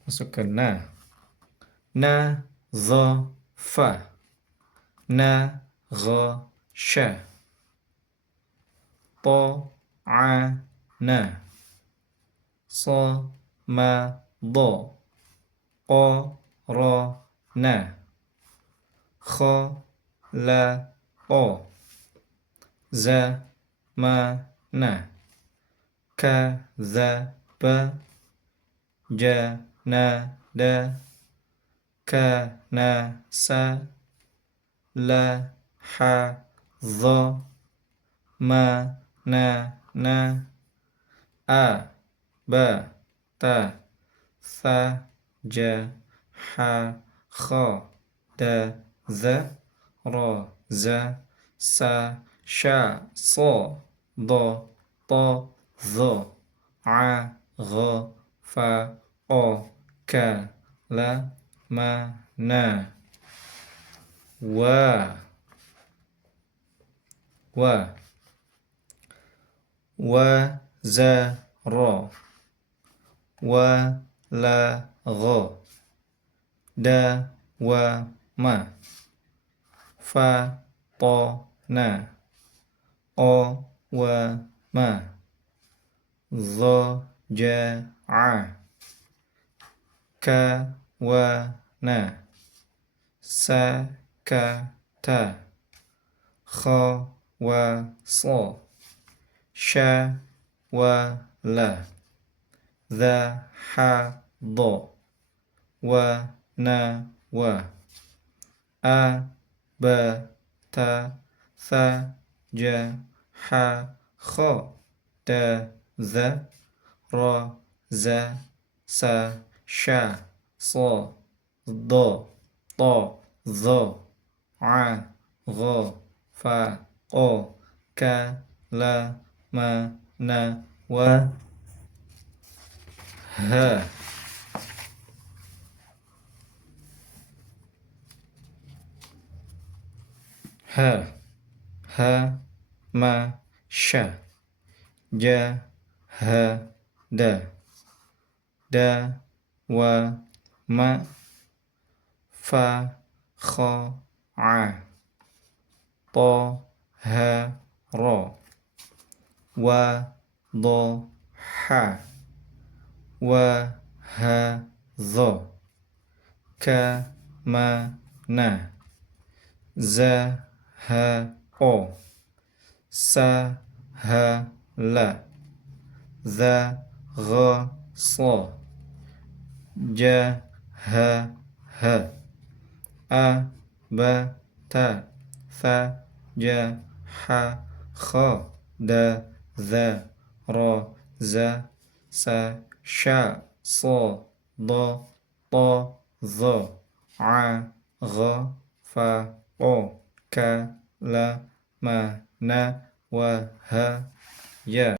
masukkan na. Na, za, fa. Na, gha, sha. Ta, a, na. Sa, ma, da. Qa, ra, na. Kha, la, qa. Za, ma, na. Ka, za, ba. Ja, na, da. Ka, na, sa. La, ha, za. Ma, na, na. A, ba, ta. Sa, ja, ha, kha. Da, za. Ra, za. Sa, sha, sa. Da, ta. Za. A, gha. Fa, qa. Ka, la, ma, na. Wa, wa. Wa, za, ra. Wa, la, gha. Da, wa, ma. Fa, ta, na. Qa, wa, ma. Za, ja, a. Ka, wa, na. Sa, ka, ta. Kha, wa, sa. Sha, wa, la. Za, ha, da. Wa, na, wa. A, ba, ta. Sa, ja, ha, kha. Da, za. Ra, za. Sa, sha. Sa, da. Ta, za. A, gha. Fa, qa. Ka, la, ma, na, wa. Ha, ha. Ha, ma, sha. Ja, ha, da. Da, wa, ma. Fa, kha, a. Ta, ha, ra. Wa, da, ha. Wa, ha, za. Ka, ma, na. Za, ha, qa. Sa, ha, la. Za, gha, sa. Ja, ha, ha. A, ba, ta. Sa, ja, ha, kha. Da, za. Ra, za. Sa, sha. Sa, da. Ta, za. A, gha. Fa, qa. Ka, la, ma, na, wa, ha. Ya.